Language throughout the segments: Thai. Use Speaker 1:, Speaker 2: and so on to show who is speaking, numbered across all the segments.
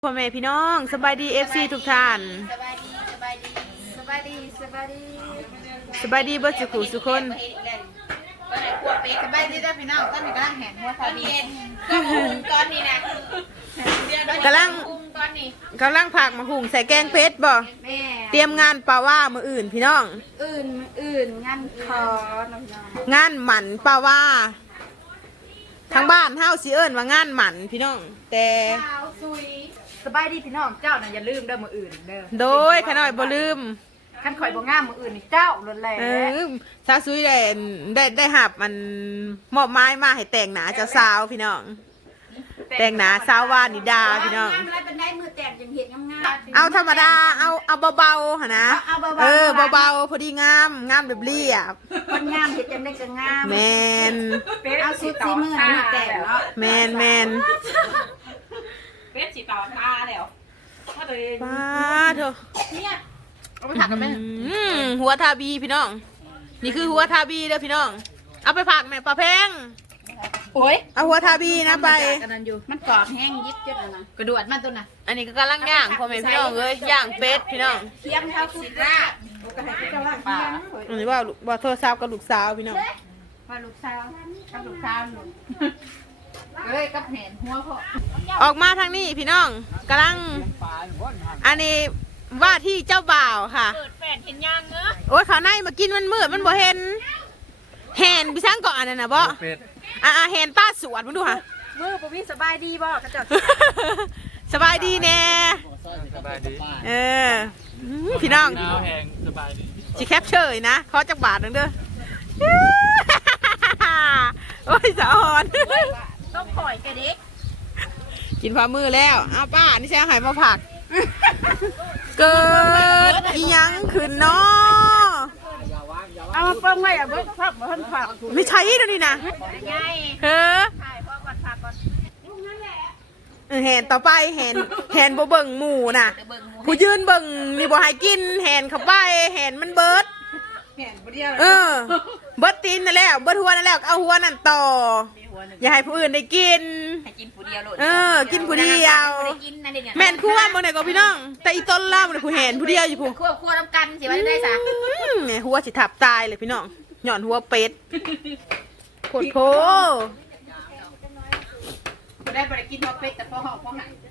Speaker 1: พ่อแม่พี่น้องสบายดีFCทุกท่าน
Speaker 2: สบายดีสบายดีสบายดีสบายดี
Speaker 1: สบายดีเบิดสุขุสุคน
Speaker 2: สบายดีได้พี่น้องตอนนี้กำลังแหนหัวตอนนี้ก็หุงตอนนี้นะ
Speaker 1: กำลัง
Speaker 2: ตอนนี้
Speaker 1: ผักมาหุงใส่แกงเพชรบ่
Speaker 2: แม่
Speaker 1: เตรียมงานปลาว่ามื้ออื่นพี่น้อง
Speaker 2: อื่นงานคอน้อง
Speaker 1: งานหมันปลาว่าทางบ้านเฮาสิเอิ้นว่างานหมันพี่น้องแต่
Speaker 2: สบายดีพี่น้องเจ้าน่ะอย่าลืมเด้อมื้ออื่นเด้อ
Speaker 1: โดยขน้อยบ่ลืม
Speaker 2: คันข่อยบ่งามมื้ออื่นนี่เจ้าล้นแหล่
Speaker 1: สาวซุยได้หับมันมอบไม้มาให้แต่งหน้าเจ้าสาวพี่น้องแต่งหน้าสาววานิดาพี่น้องเอาธรรมดาเอาเบาๆหั่นนะเบาๆพอดีงามแบบเรียบ
Speaker 2: คนงามเฮ็ดจังได๋ก็งาม
Speaker 1: แม่น
Speaker 2: เอาสุดสีมือนี่แต่งเนาะ
Speaker 1: แม่น
Speaker 3: เป็ดสีตาตาแล้วถ้าตัวเอง
Speaker 1: ป้าเถอะ
Speaker 3: เนี่ยเอาไปผักกันไหม
Speaker 1: หัวทาบีพี่น้องนี่คือหัวทาบีเด้อพี่น้องเอาไปผักแม่ปลาแพง
Speaker 2: โอ้ย
Speaker 1: เอาหัวทาบีนะไป
Speaker 2: มันกรอบแห้งยิบจุดนะกระดวดมันตัวน่ะ
Speaker 1: อันนี้ก็กำลังย่างพ่อแม่พี่น้องเลยย่างเป็ดพี่น้อง
Speaker 2: เคี่ยมเท่าสุดรา
Speaker 1: อันนี้ว่าโทรศัพท์กับลูกสาวพี่น้อง
Speaker 2: ว่าลูกสาวกับลูกสาวหนูเอ้ยกับแหนหัวพ่อ
Speaker 1: ออกมาทางนี้พี่น้องกำลังอันนี้ว่าที่เจ้าบ่าวค่ะ
Speaker 3: เปิดแฟนเห็นยังเนอะ
Speaker 1: โอ้ยข้าวในมากินมันมืดมันบ่เห็นเห็นพี่ช่างก่อนน่ะบ่เห็นป้าสวนมึงดูค่ะ
Speaker 2: มือปุ๊บสบายดีบ่กระจก
Speaker 1: สบายดีแน่
Speaker 4: สบายดี
Speaker 1: พี่น้อง
Speaker 4: น้ำแห้งสบายดี
Speaker 1: จีแคปเชยนะขอจักบาทนึงเด้อโอ้ยสะอ่อน
Speaker 2: ต้องข่อยกระเด็ก
Speaker 1: กินพามือแล้วเอาป้านี่ใช่หายมาผักเกิดอีหยังขึ้นเนาะ
Speaker 2: เอามาเปิ้งไว้อ่ะเบิ้งผักเบิ้งผัก
Speaker 1: ไม่ใช่ตัวนี้นะ
Speaker 2: ไงถ่ายพ่อก่อนผักก่อน
Speaker 1: เห็นต่อไปเห็นบ่เบิ่งหมูน่ะผู้ยืนเบิ่งนี่บ่ให้กินเห็นเข้าไปเห็นมันเบิดเบิดตีนนั่นแล้วเบิดหัวนั่นแล้วเอาหัวนั่นต่ออย่าให้ผู้อื่นได้กิน
Speaker 2: ให้กินผู้เดียวโลด
Speaker 1: กินผู้เดียวแม่นคู่ว่าเมื่อไหร่ก็พี่น้องแต่อีต้นล่ามันผู้เห็นผู้เดียวอยู่ผู้
Speaker 2: คั่วน้ำกันสิว่าได้ซะ
Speaker 1: เนี่ยหัวสิทับตายเลยพี่น้องหย่อนหัวเป็ดโคตรโพ
Speaker 2: ได้ไปกินหัวเป็ดแต่พอหอมพอหาย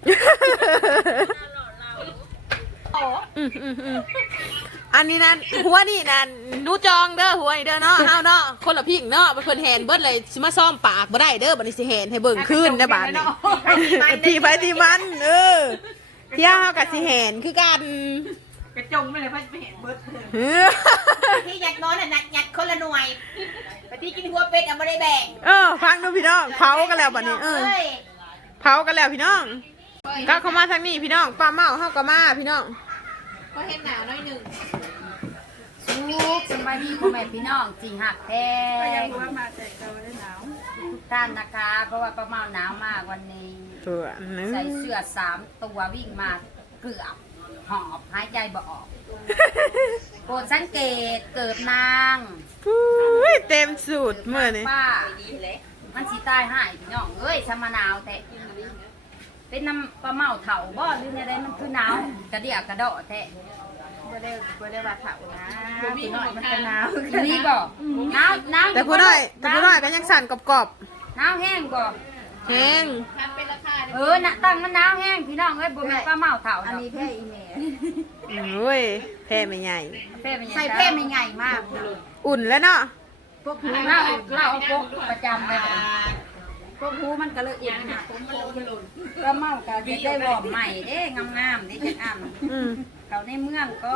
Speaker 1: อันนี้นะหัวนี่นะนูจองเด้อหัวนี่เด้อเนาะเฮาเนาะคนละพิงเนาะเป็นคนแหนเบิดเลยสิมาซ่อมปากบ่ได้เด้อบัดนี้สิแหนให้เบิ่งขึ้นนะบาดนี้ที่ไปที่มันที่เฮากับสิแหนคือกัน
Speaker 2: กระจงไม่เลยพ่อจะไปเห็นเบิด
Speaker 3: ที่ยัดน้อยน่ะยัดคนละหน่วยแต่ที่กินหัวเป็ดอ่ะไม่ได้แบ่ง
Speaker 1: ฟังดูพี่น้องเผากันแล้วบัดนี้เผากันแล้วพี่น้องก็เข้ามาทางนี้พี่น้องป้าเมาเฮาก็มาพี่น้อง
Speaker 3: ก็เห็นหนาวน้อยหนึ่ง
Speaker 2: สุขสบายดีพ่อแม่พี่น้องจริงหักแท้ก็ยังรู้ว่ามาแต่เราได้หนาวทุกท่านนะคะเพราะว่าป้าเมาหนาวมากวันนี้ใส่เสื้อ3 ตัววิ่งมาเกือบหอบหายใจบ่ออกโปรดสังเกตเกิดนาง
Speaker 1: เต็มสูตรเมื่อนี้
Speaker 2: ป้ามันสีตายหายพี่น้องเอ้ยสมะนาวแต่เป็นน้ำปลาเมาเถาบ่หรืออะไรมันคือหนาวกระเดียกระโดดแท้บ่ได้ว่าเถานะพี่น้อยมันเป็นหนาวนี่บ่หนาว
Speaker 1: แต่ผู้น้อยก็ยังสั่นกรอบ
Speaker 2: หนาวแห้งบ่
Speaker 1: แห้ง
Speaker 2: น่ะตั้งมันหนาวแห้งพี่น้องเอ้ยบ่แม่นปลาเมาเถาอันนี้แพ้อีแม่
Speaker 1: โอ้ยแพ้ไม่ใหญ่
Speaker 2: ใส่แพ้ไม่ใหญ่มาก
Speaker 1: อุ่นแล้วเนาะ
Speaker 2: พวกหูเราเอาพวกประจำเลยพวกหูมันก็เลยอิ่มนะก็เมาก็จะได้วอร์มใหม่เด้งามๆได้จังอ่ำเขาในเมืองก็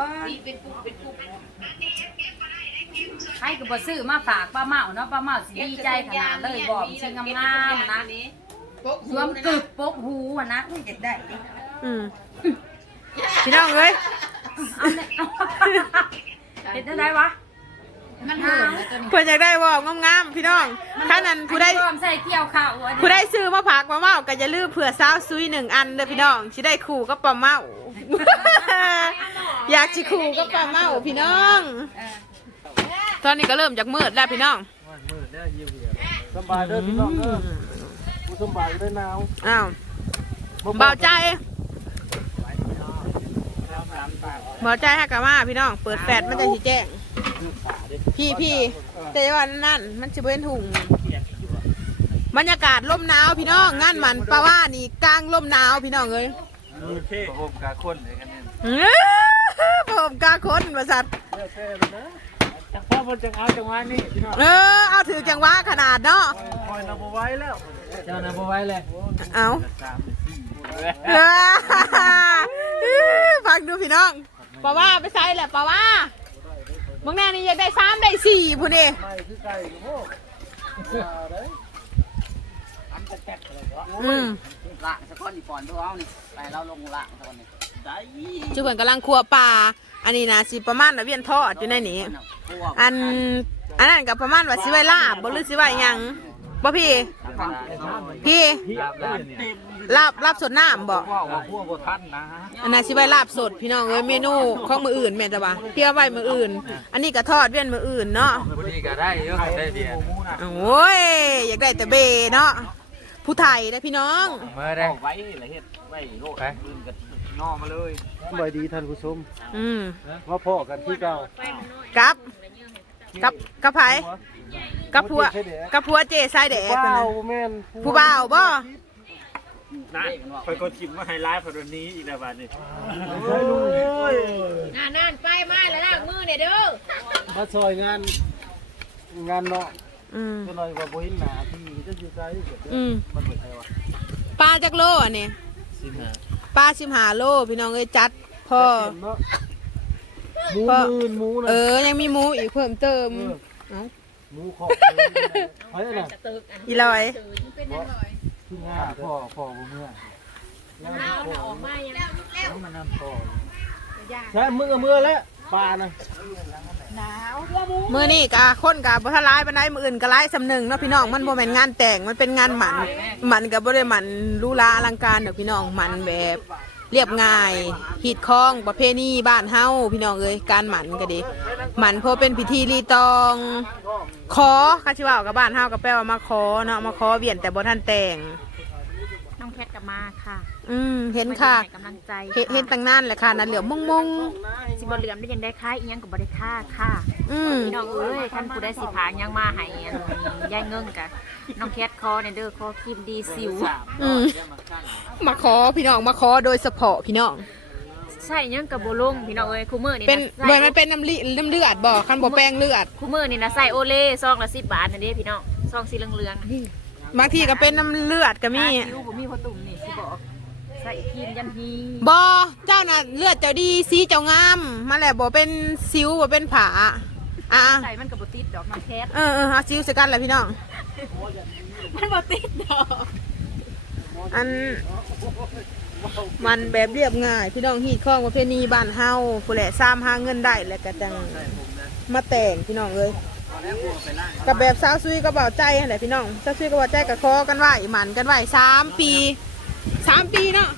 Speaker 2: ให้กับบซื้อมาฝากป้าเมาเนาะป้าเมาสิดีใจขนาดเลยวอร์มชื่องามๆนะสวมกึบปกหูนะอุ้ยจะได้
Speaker 1: พี่น้องเอ้ย
Speaker 2: เห็นได้วะ
Speaker 1: เพื่อนอยากได้วอร์มงามๆพี่น้องถ้านั้นผู้ได้
Speaker 2: ใส่เกี่ยวข้าว
Speaker 1: ผู้ได้ซื้อมาผักมาเมาก็อย่าลืมเผื่อสาวซุย1 อันเด้อพี่น้องสิได้คู่กับปลาเมาอยากสิคู่กับปลาเมาพี่น้องตอนนี้ก็เริ่มจากมืดแล้วพี่น้อง
Speaker 4: มืดแล้วยิ้มสบายเด้อพี่น้องเด้อผู้สบายได้หนาว
Speaker 1: อ้าวเบาใจหมอใจฮักกะมาพี่น้องเปิดแฟดมันจะสิแจ้งพี่แต่ว่านั่นมันจะเป็นถุงบรรยากาศลมหนาวพี่น้องงานมันปะว่านี่กลางลมหนาวพี่น้องเอ้ย
Speaker 4: โอเคผมกาคนเลยกันเนี่ย
Speaker 1: ผมกล้าคนบริษัท
Speaker 4: จังพ่อมันจังเอาจังหวะนี่พี่น้อง
Speaker 1: เอาถือจังหวะขนาดเนาะ
Speaker 4: คอยนับไว้แล้วเจ้านับไว้เลย
Speaker 1: เอา
Speaker 4: 3
Speaker 1: ฟังดูพี่น้องปะว่าไปใส่แหละปะว่ามึงแน่นี่อยากได้3ได้4พูนี่
Speaker 4: ไม่คือไก่โม่ได้อันจะแตกอะไรวะ
Speaker 2: ล่างสักคนอีปอนดูเอานี่ไปเราลงล่างสักคนนี่
Speaker 4: ได้
Speaker 1: จุเพิ่นกำลังครัวปลาอันนี้นะสิประมาณน่ะเวียนทอดอยู่ในนี้อันนั้นกับประมาณว่าสิไว้ลาบบ่หรือสิไว้หยังบ่พี่ลาบสดน้ำบ่
Speaker 4: ว่าพวกบ่ทันนะ
Speaker 1: อันนั้นสิไว้ลาบสดพี่น้องเอ้ยเมนูของมื้ออื่นแม่นจ้ะบ่เที่ยวไว้มื้ออื่น อันนี้ก็ทอดเวียนมื้ออื่นเนาะ
Speaker 4: พอดีก็ได้เยอะได้เดียว
Speaker 1: โอ้ยอยากได้แต่เบเนาะผู้ไทยนะพี่น้อง
Speaker 4: เมื่อได้ไว้ละเฮ็ดไว้โลดอื่นกันนอกมาเลยสบายดีท่านผู้ชมมาพ่อกันที่เก่า
Speaker 1: กับไผกับผัวเจไซแดก
Speaker 4: เป้าแม่น
Speaker 1: ผู้บ่าวบ่
Speaker 4: นะไปกดชิมมาไฮไลท์พอดนี้อีกแล้วบัดนี้
Speaker 3: นั่นไปมาแล้วล้างมือเนี่ยเด้อ
Speaker 4: มาซอยงานเนาะ
Speaker 1: อืม
Speaker 4: ก็หน่อยว่าบ่เห็นหน้าที่จะอยู่ใจมันเหมือนใครวะ
Speaker 1: ปลาจักโลอันนี้ปลา15โลพี่น้องเอ้ยจัดพ่อ
Speaker 4: หมูนะ
Speaker 1: ยังมีหมูอีกเพิ่มเติม
Speaker 4: หมูขอบเฮ้ยน่ะ
Speaker 1: อีลอย
Speaker 4: ที่ง่าพ่อบ่เมื่อแล้วออกมายังแล้วมันนำต่อใช่เมื่อแล้วปลานะ
Speaker 1: มื้อนี้กะคนกะบ่ทันหลายปานใดมื้ออื่นก็หลายสำนึงเนาะพี่น้องมันบ่แม่นงานแต่งมันเป็นงานหมันก็บ่ได้หมันหรูหราอลังการดอกพี่น้องหมันแบบเรียบง่ายฮีดคล้องประเพณีบ้านเฮาพี่น้องเอ้ยการหมันก็ดีหมันเพราะเป็นพิธีรีตองขอคาสิว่ากับบ้านเฮาก็แปลว่ามาขอเนาะมาขอเวียนแต่บ่ทันแต่ง
Speaker 3: น้องแพทกับมาค่ะ
Speaker 1: เห็นค่ะ
Speaker 3: กำลังใจ
Speaker 1: เห็นตั้งนานแหละค่ะนั่นเหลืองมง
Speaker 3: สิบ่เหลือมได้ยังได้ค่ายอีหยังก็บ่ได้ค่าค่ะ พี่น้องเอ้ยท่านผู้ได้สิพายังมาให้ยายเงิงกะน้องแคทคอเนี่ยเด้อคอครีมดีสิว
Speaker 1: มาขอพี่น้องมาขอโดยเฉพาะพี่น้อง
Speaker 3: ใช่ยังกับโบลงพี่น้องเอ้ยคูเมอร์นี่
Speaker 1: เป็น
Speaker 3: นะ
Speaker 1: โดยมันเป็นน้ำเลือดบ่คันบ่แป้งเลือด
Speaker 3: คูเมอร์นี่นะใส่โอเล่ซองละ10 บาทนั่นเด้พี่น้องซองสีเหลืองๆ
Speaker 1: บางทีก็เป็นน้ำเลือดก็มี
Speaker 3: คิวบ่มีพอตุ่มนี่สิบอกใส่ครีมยันฮี
Speaker 1: บ่เจ้าน่ะเลือดเจ้าดีสีเจ้างามมาแล้วบ่เป็นสิวบ่เป็นผา
Speaker 3: ใส่มันกับบ่ติดดอกน้องแคท
Speaker 1: เอาสิวใส่กันแหละพี่น้อง
Speaker 3: มันบ่ติดดอก
Speaker 1: อันมันแบบเรียบง่ายพี่น้องฮีดข้องประเพณีบ้านเฮาผู้แหละซ้ำหาเงินได้แล้วก็จังมาแต่งพี่น้องเอ้ยกับแบบสาวซุยก็เบาใจนั่นแหละพี่น้องสาวซุยก็เบาใจกับคอกันไว้หมันกันไว้3 ปีเนาะ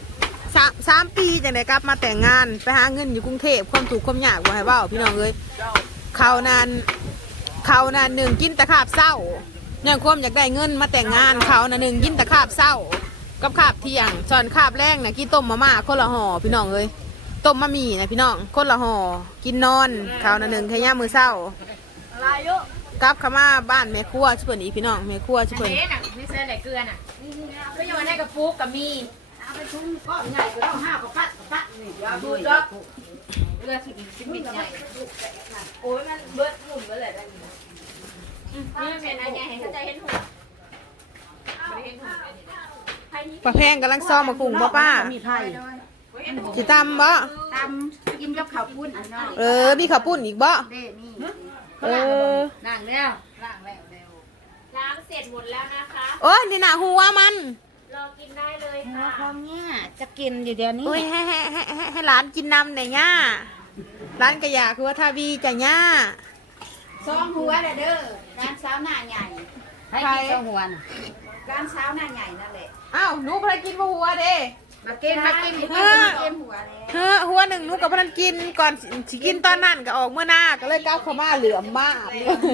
Speaker 1: 3 ปีจังไดกลับมาแต่งงานไปหาเงินอยู่กรุงเทพความถูกข์ความยากบ่ให้เว้าพี่น้องเอ้ยเขานั้นหนึ่งกินตะขาบเศร้าเนี่ยความอยากได้เงินมาแต่งงานเขาน่ะหนึ่งกินตะขาบเศร้ากับขาบเที่ยงสอนขาบแรงน่ะกินต้มมาม่าคนละห่อพี่น้องเอ้ยต้มมะหมี่นะพี่น้องคนละห่อกินนอนเขาน่ะหนึ่งแค่ย่ามมื้อเช้า
Speaker 3: อะไรเยอะ
Speaker 1: กลับเข้ามาบ้านแม่ครัวชื่อเพิ่นอีกพี่น้องแม่ครัวชื่อเพิ่น
Speaker 3: เอ๊ะน่ะไม่ใส่อะไรเกลือน่ะก็ยังได้กับปุ๊กกับมีเอาไปทุ่งก้อนใหญ่ก็ต้อง5กับปัดนี่อย่าดูดอกเกลือสิบิดใหญ่โอ้ยมันเบิดหุ่นเบิดเลยได้นี่มันเป็นอะไรให้เข้าใจเห็นหุ่นไม่เห็นหุ่น
Speaker 1: ป้าแพงกำลังซ้อมมากุ้งป้า
Speaker 2: มีไผ่
Speaker 1: สิตำบ่
Speaker 2: ตำกินกับข้าวปุ้นพี่น้อง
Speaker 1: มีข้าวปุ้นอีกบ่
Speaker 2: เด้นี่
Speaker 3: ล้างแล้วล้างเสร็จหมดแล้วนะคะ
Speaker 1: โอ้ยนี่น่ะหัวมัน
Speaker 3: รอกินได้เลยค่ะ
Speaker 2: ความเนี่ยจะกินอยู่เดี๋ยวนี้
Speaker 1: โอ้ยให้ร้านกินน้ำหน่อยย่าร้านกระยาคือว่าทาวีจะย่า
Speaker 2: ซ้อมหัวเด้อร้านสาวหน้าใหญ่ให้กินซ้อมหัวน่ะร้านสาวหน้าใหญ่นั่นแหละ
Speaker 1: อ้าวหนูพากินหัวเด้
Speaker 2: มากินเต็มหัวแล้ว
Speaker 1: หัวหนึ่งหนูกับพนันกินก่อนสิกินตอนนั้นก็ออกเมื่อหน้าก็เลยก้าวเข้ามาเหลือมมาก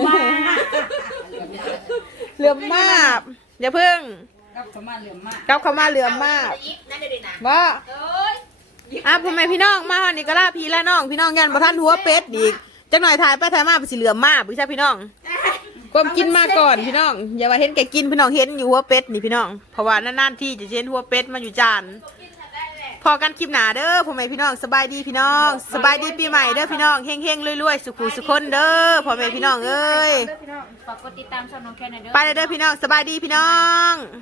Speaker 1: เหลือมมากอย่าเพิ่ง
Speaker 2: กับเขามาเหลือมมาก
Speaker 1: ก้าวเข้ามาเหลือมมาก
Speaker 3: นั่นเดี๋ยวนะ
Speaker 1: ว่า
Speaker 3: เอ้ย
Speaker 1: พ่อแม่พี่น้องมาฮอดนี่ก็ลาพี่ลาน้องพี่น้องยันบ่ทันหัวเป็ดอีกจักหน่อยถ่ายไปถ่ายมาไปสิเหลือมมากพี่ชายพี่น้องความกินมาก่อนพี่น้องอย่าว่าเห็นแก่กินพี่น้องเห็นอยู่หัวเป็ดนี่พี่น้องเพราะว่านานๆที่จะเห็นหัวเป็ดมาอยู่จานพอกันคลิปหนาเด้อพ่อแม่พี่น้องสบายดีพี่น้องสบายดีปีใหม่เด้อพี่น้องเฮงๆรวยๆสุขุสุขคนเด้อพ่อแม่พี่น้องเอ้ย
Speaker 3: ฝากกดติดตามช่องน้องแค่หน่อยเด้อ
Speaker 1: ไปเลยเด้อพี่น้องสบายดีพี่น้อง